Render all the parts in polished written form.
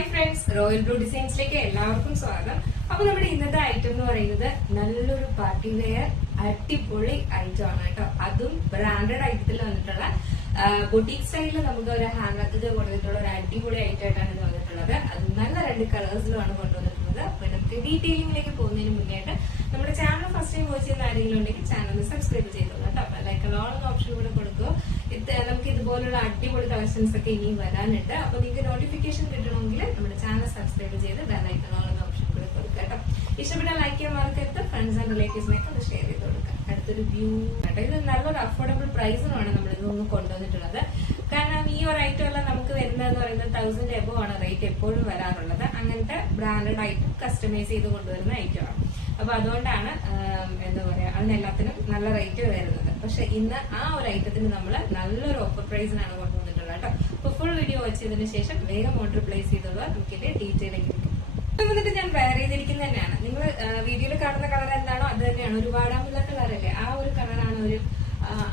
Hi friends, royal blue ഡിസൈൻസിലേക്ക് എല്ലാവർക്കും സ്വാഗതം. അപ്പൊ നമ്മുടെ ഇന്നത്തെ ഐറ്റം എന്ന് പറയുന്നത് നല്ലൊരു പാർട്ടി വെയർ അടിപൊളി ഐറ്റം ആണ് കേട്ടോ. അതും ബ്രാൻഡഡ് ഐറ്റത്തിൽ വന്നിട്ടുള്ള ബൊട്ടീക് സ്റ്റൈലിൽ നമുക്ക് ഒരു ഹാൻഡ് വർക്ക് കൊടുത്തിട്ടുള്ള ഒരു അടിപൊളി ഐറ്റം ആയിട്ടാണ് ഇത് വന്നിട്ടുള്ളത്. അത് നല്ല രണ്ട് കളേഴ്സിലുമാണ് കൊണ്ടുവന്നിട്ടുള്ളത്. അപ്പൊ നമുക്ക് ഡീറ്റെയിലിംഗിലേക്ക് പോകുന്നതിന് മുന്നേ ആയിട്ട് നമ്മുടെ ചാനൽ ഫസ്റ്റ് ടൈം വാച്ച് ചെയ്യുന്ന ആരെങ്കിലും ഉണ്ടെങ്കിൽ ചാനൽ സബ്സ്ക്രൈബ് ചെയ്തോളൂ കേട്ടോ. അപ്പൊ ലൈക്ക് ഓൾ ഓപ്ഷൻ കൂടെ കൊടുക്കുക. നമുക്ക് ഇതുപോലുള്ള അടിപൊളി കളക്ഷൻസ് ഒക്കെ ഇനിയും വരാനുണ്ട്. അപ്പൊ നിങ്ങൾക്ക് നോട്ടിഫിക്കേഷൻ കിട്ടണമെങ്കിൽ നമ്മുടെ ചാനൽ സബ്സ്ക്രൈബ് ചെയ്ത് ലൈക്ക് ഓൾ ഓപ്ഷൻ കൂടെ കൊടുക്കുക കേട്ടോ. ഇഷ്ടപ്പെട്ടാൽ ലൈക്ക് ചെയ്യാൻ മറക്കരുത്. ഫ്രണ്ട്സ് ആൻഡ് റിലേറ്റീവ്സിനൊക്കെ ഒന്ന് ഷെയർ ചെയ്ത് കൊടുക്കുക. അടുത്തൊരു വ്യൂ കേട്ടോ. ഇത് നല്ലൊരു അഫോർഡബിൾ പ്രൈസിനാണ് നമ്മൾ ഇതൊന്ന് കൊണ്ടുവന്നിട്ടുള്ളത്. കാരണം ഈ ഒരു ഐറ്റം എല്ലാം നമുക്ക് വരുന്നതെന്ന് പറയുന്നത് 1000 എബോ ആണ് റേറ്റ് എപ്പോഴും വരാറുള്ളത്. അങ്ങനത്തെ ബ്രാൻഡഡ് ഐറ്റം കസ്റ്റമൈസ് ചെയ്ത് കൊണ്ടുവരുന്ന ഐറ്റമാണ്. അപ്പൊ അതുകൊണ്ടാണ് എന്താ പറയാ അതിനെല്ലാത്തിനും നല്ല റേറ്റ് വരുന്നത്. പക്ഷെ ഇന്ന് ആ ഒരു ഐറ്റത്തിന് നമ്മൾ നല്ലൊരു ഓഫർ പ്രൈസിനാണ് കൊണ്ടുവന്നിട്ടുള്ളത് കേട്ടോ. അപ്പൊ ഫുൾ വീഡിയോ വാച്ച് ചെയ്തതിനു ശേഷം വേഗം ഓർഡർ പ്ലേസ് ചെയ്തത് നമുക്കിന്റെ ഡീറ്റെയിലേക്ക് വന്നിട്ട് ഞാൻ വെയർ ചെയ്തിരിക്കുന്നത് തന്നെയാണ്. നിങ്ങൾ വീഡിയോയിൽ കാണുന്ന കളർ എന്താണോ അത് തന്നെയാണ്. ഒരു വാടാമുല്ല കളറല്ലേ, ആ ഒരു കളറാണ്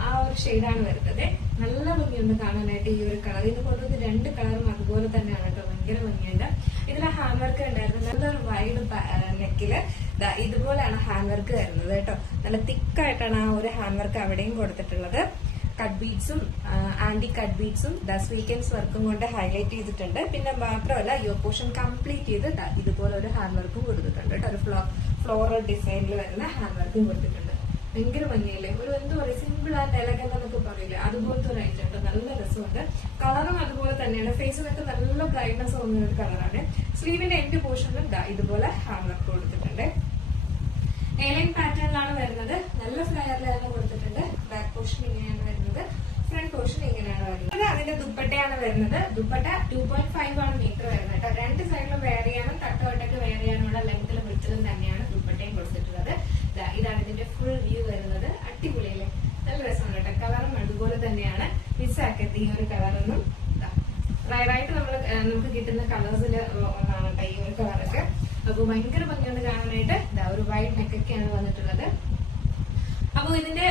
ആ ഒരു ഷെയ്ഡാണ് വരുന്നത്. നല്ല ഭംഗിയുണ്ട് കാണാനായിട്ട് ഈ ഒരു കളർ. ഇത് കൊണ്ടുവന്ന് രണ്ട് കളറും അതുപോലെ തന്നെയാണ് കേട്ടോ. ഭയങ്കര ഭംഗിയുണ്ട്. ഇതിലെ ഹാൻഡ് വർക്ക് ഉണ്ടായിരുന്നു. നല്ലൊരു വൈഡ് നെക്കില് ഇതുപോലെയാണ് ഹാൻഡ് വർക്ക് വരുന്നത് കേട്ടോ. നല്ല തിക്കായിട്ടാണ് ആ ഒരു ഹാൻഡ് വർക്ക് അവിടെയും കൊടുത്തിട്ടുള്ളത്. കട്ട് ബീഡ്സും ആന്റി കട്ട് ബീഡ്സും സ്വീക്കൻസ് വർക്കും കൊണ്ട് ഹൈലൈറ്റ് ചെയ്തിട്ടുണ്ട്. പിന്നെ മാത്രമല്ല യോ പോർഷൻ കംപ്ലീറ്റ് ചെയ്ത് ഇതുപോലെ ഒരു ഹാൻഡ് വർക്കും കൊടുത്തിട്ടുണ്ട് കേട്ടോ. ഒരു ഫ്ലോറൽ ഡിസൈനിൽ വരുന്ന ഹാൻഡ് വർക്കും കൊടുത്തിട്ടുണ്ട്. ഭയങ്കര ഭംഗിയല്ലേ, ഒരു എന്താ പറയുക സിമ്പിൾ ആൻഡ് എലഗന്റ് എന്നൊക്കെ പറയില്ലേ, അതുപോലത്തെ ഒരു ഐറ്റം കേട്ടോ. നല്ല രസമുണ്ട്. കളറും അതുപോലെ തന്നെയാണ്. ഫേസിനൊക്കെ നല്ല ബ്രൈറ്റ്നസ് തോന്നുന്ന ഒരു കളറാണ്. സ്ലീവിന്റെ എൻഡ് പോർഷനിലും ഇതുപോലെ ഹാൻഡ് വർക്ക് കൊടുത്തിട്ടുണ്ട്. എയർലൈൻ പാറ്റേണിലാണ് വരുന്നത്. നല്ല ഫ്ലയറിലെല്ലാം കൊടുത്തിട്ടുണ്ട്. ബാക്ക് പോർഷൻ ഇങ്ങനെയാണ് വരുന്നത്. ഫ്രണ്ട് പോർഷൻ ഇങ്ങനെയാണ് വരുന്നത്. അതിന്റെ ദുപ്പട്ടയാണ് വരുന്നത്. ദുപ്പട്ട 2.5 ആണ് മീറ്റർ വരുന്നത് കേട്ടോ. രണ്ട് സൈഡിലും വെയർ ചെയ്യാനും തട്ടുവട്ടൊക്കെ വെയർ ചെയ്യാനുള്ള ലെങ്ത്തിലും വിഡ്ത്തിലും തന്നെയാണ് ദുപ്പട്ടയും കൊടുത്തിട്ടുള്ളത്. ഇതാണ് ഇതിന്റെ ഫുൾ വ്യൂ വരുന്നത്. അടിപൊളിയല്ലേ, നല്ല രസമുണ്ട് കേട്ടോ. കളറും അതുപോലെ തന്നെയാണ്. മിസ്സാക്കരുത് ഈ ഒരു കളറൊന്നും. റയറായിട്ട് നമുക്ക് കിട്ടുന്ന കളേഴ്സിൽ ഒന്നാണ് കേട്ടോ ഈ ഒരു കളറൊക്കെ. അപ്പൊ ഭയങ്കര ഭംഗിയുണ്ട് കാണാനായിട്ട്. ഒരു വൈഡ് നെക്കൊക്കെയാണ് വന്നിട്ടുള്ളത്. അപ്പൊ ഇതിന്റെ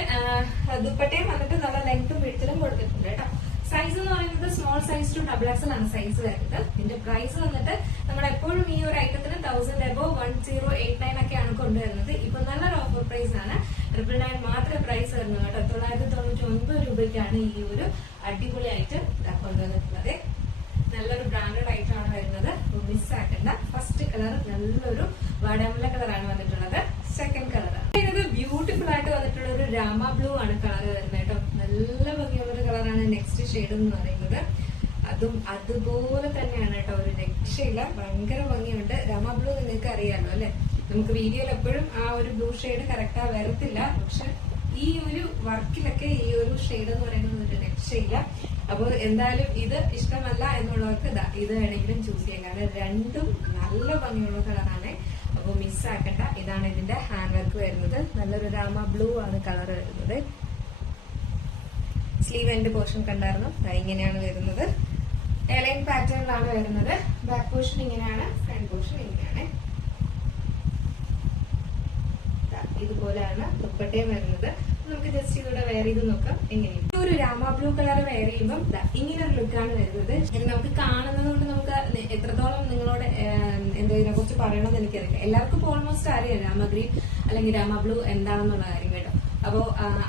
ദുപ്പട്ടയും വന്നിട്ട് നല്ല ലെങ്ത്തും വിഡ്ത്തിലും കൊടുത്തിട്ടുണ്ട് കേട്ടോ. സൈസ് എന്ന് പറയുന്നത് സ്മോൾ സൈസ് ടു XXL ആണ് സൈസ് വരുന്നത്. ഇതിന്റെ പ്രൈസ് വന്നിട്ട് നമ്മൾ എപ്പോഴും ഈ ഒരു ഐറ്റത്തിന് 1000 എബോ 1089 ഒക്കെയാണ് കൊണ്ടുവരുന്നത്. ഇപ്പൊ നല്ലൊരു ഓഫർ പ്രൈസ് ആണ്. 999 മാത്രമേ പ്രൈസ് വരുന്നത് കേട്ടോ. 999 രൂപയ്ക്കാണ് ഈ ഒരു അടിപൊളി ഐറ്റം കൊണ്ടുവന്നിട്ടുള്ളത്. നല്ലൊരു ബ്രാൻഡഡ് ഐറ്റം ആണ് വരുന്നത്. മിസ്സാക്കണ്ട. ഫസ്റ്റ് കളർ നല്ലൊരു വാടാമുല്ല കളറാണ് വന്നിട്ടുള്ളത്. സെക്കൻഡ് കളർ ഇത് ബ്യൂട്ടിഫുൾ ആയിട്ട് വന്നിട്ടുള്ള ഒരു രാമ ബ്ലൂ ആണ് കളർ വരുന്നത് കേട്ടോ. നല്ല ഭംഗിയുള്ള ഒരു കളറാണ് നെക്സ്റ്റ് ഷെയ്ഡ് എന്ന് പറയുന്നത്. അതും അതുപോലെ തന്നെയാണ് കേട്ടോ. ഒരു രക്ഷയില്ല, ഭയങ്കര ഭംഗിയുണ്ട്. രാമ ബ്ലൂ നിങ്ങൾക്ക് അറിയാമല്ലോ അല്ലെ. നമുക്ക് വീഡിയോയിൽ എപ്പോഴും ആ ഒരു ബ്ലൂ ഷെയ്ഡ് കറക്റ്റാ വരത്തില്ല. പക്ഷെ ഈ ഒരു വർക്കിലൊക്കെ ഈ ഒരു ഷെയ്ഡ് എന്ന് പറയുന്നത് ഒരു രക്ഷയില്ല. അപ്പൊ എന്തായാലും ഇത് ഇഷ്ടമല്ല എന്നുള്ളവർക്ക് ഇത് വേണമെങ്കിലും ചൂസ് ചെയ്യാം. കാരണം രണ്ടും നല്ല ഭംഗിയുള്ള കളറാണ്. അപ്പൊ മിസ്സാക്കണ്ട. ഇതാണ് ഇതിന്റെ ഹാൻഡ് വർക്ക് വരുന്നത്. നല്ലൊരു രാമ ബ്ലൂ ആണ് കളർ വരുന്നത്. സ്ലീവ് എൻഡ് പോർഷൻ കണ്ടായിരുന്നു. ഇങ്ങനെയാണ് വരുന്നത്. എയർലൈൻ പാറ്റേണിലാണ് വരുന്നത്. ബാക്ക് പോർഷൻ ഇങ്ങനെയാണ്, ഫ്രണ്ട് പോർഷൻ ഇങ്ങനെയാണ്. ഇതുപോലെയാണ് ദുപ്പട്ടയും വരുന്നത്. നമുക്ക് ജസ്റ്റ് ഇതിലൂടെ വെയർ ചെയ്ത് നോക്കാം എങ്ങനെയാണ്. ഒരു രാമ ബ്ലൂ കളർ വെയർ ചെയ്യുമ്പോൾ ഇങ്ങനെ ഒരു ലുക്കാണ് വരുന്നത്. നമുക്ക് കാണുന്നത് കൊണ്ട് നമുക്ക് എത്രത്തോളം നിങ്ങളോട് ഇതിനെ കുറിച്ച് പറയണമെന്ന് എനിക്കറിയില്ല. എല്ലാവർക്കും ഓൾമോസ്റ്റ് അറിയാം രാമ ഗ്രീൻ അല്ലെങ്കിൽ രാമ ബ്ലൂ എന്താണെന്നുള്ള കാര്യം കേട്ടോ. അപ്പോ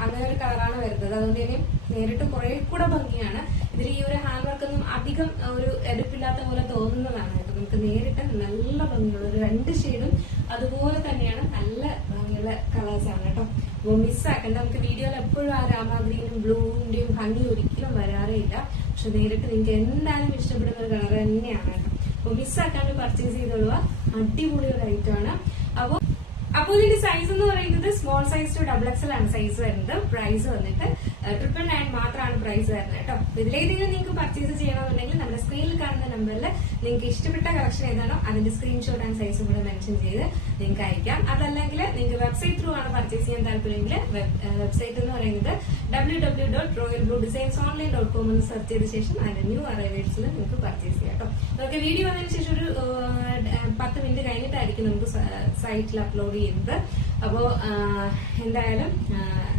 അങ്ങനെ ഒരു കളറാണ് വരുന്നത്. അതുകൊണ്ട് തന്നെ നേരിട്ട് കുറെ കൂടെ ഭംഗിയാണ്. ഇതിൽ ഈ ഒരു ഹാൻഡ് വർക്കൊന്നും അധികം ഒരു എടുപ്പില്ലാത്ത പോലെ തോന്നുന്നതാണ് കേട്ടോ. നമുക്ക് നേരിട്ട് നല്ല ഭംഗിയുള്ള ഒരു രണ്ട് ഷെയ്ഡും അതുപോലെ തന്നെയാണ്. നല്ല ഭംഗിയുള്ള കളേഴ്സ് ആണ് കേട്ടോ. അപ്പൊ മിസ്സാക്കണ്ട. നമുക്ക് വീഡിയോയിൽ എപ്പോഴും ആ രാമഗ്രീനും ബ്ലൂവിന്റെയും ഭംഗി ഒരിക്കലും വരാറേ ഇല്ല. പക്ഷെ നേരിട്ട് നിങ്ങൾക്ക് എന്തായാലും ഇഷ്ടപ്പെടുന്ന ഒരു കളർ തന്നെയാണ് കേട്ടോ. അപ്പൊ മിസ്സാക്കാണ്ട് പർച്ചേസ് ചെയ്തോളുക. അടിപൊളി ഒരു ഐറ്റം ആണ്. അപ്പൊ ഇതിന്റെ സൈസ് എന്ന് പറയുന്നത് സ്മോൾ സൈസ് ടു XXL ആണ് സൈസ് വരുന്നത്. പ്രൈസ് വന്നിട്ട് 999 മാത്രമാണ് പ്രൈസ് വരുന്നത് കേട്ടോ. ഇതിലേതെങ്കിലും നിങ്ങൾക്ക് പർച്ചേസ് ചെയ്യണമെന്നുണ്ടെങ്കിൽ നമ്മുടെ സ്ക്രീനിൽ കാണുന്ന നമ്പറിൽ നിങ്ങൾക്ക് ഇഷ്ടപ്പെട്ട കളക്ഷൻ ഏതാണോ അതിന്റെ സ്ക്രീൻഷോട്ട് ആൻഡ് സൈസും കൂടെ മെൻഷൻ ചെയ്ത് നിങ്ങൾക്ക് അയക്കാം. അതല്ലെങ്കിൽ നിങ്ങൾക്ക് വെബ്സൈറ്റ് ത്രൂ ആണ് പർച്ചേസ് ചെയ്യാൻ താല്പര്യമെങ്കിൽ വെബ്സൈറ്റ് എന്ന് പറയുന്നത് www.royalbluedesignsonline.com എന്ന് സെർച്ച് ചെയ്ത ശേഷം അതിന്റെ ന്യൂ അറൈവൽസിൽ നിങ്ങൾക്ക് പർച്ചേസ് ചെയ്യാം കേട്ടോ. നമുക്ക് വീഡിയോ വന്നതിന് ശേഷം ഒരു 10 മിനിറ്റ് കഴിഞ്ഞിട്ടായിരിക്കും നമുക്ക് സൈറ്റിൽ അപ്ലോഡ് ചെയ്യുന്നത്. അപ്പോ എന്തായാലും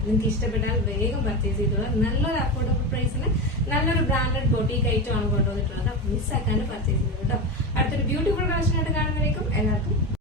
നിങ്ങൾക്ക് ഇഷ്ടപ്പെട്ടാൽ വേഗം പർച്ചേസ് ചെയ്തോളാം. നല്ലൊരു അഫോർഡബിൾ പ്രൈസിന് നല്ലൊരു ബ്രാൻഡഡ് ബൊട്ടീക്ക് ഐറ്റം ആണ് കൊണ്ടുവന്നിട്ടുള്ളത്. മിസ്സാക്കാണ്ട് പർച്ചേസ് ചെയ്തത് കേട്ടോ. അടുത്തൊരു എല്ലാവർക്കും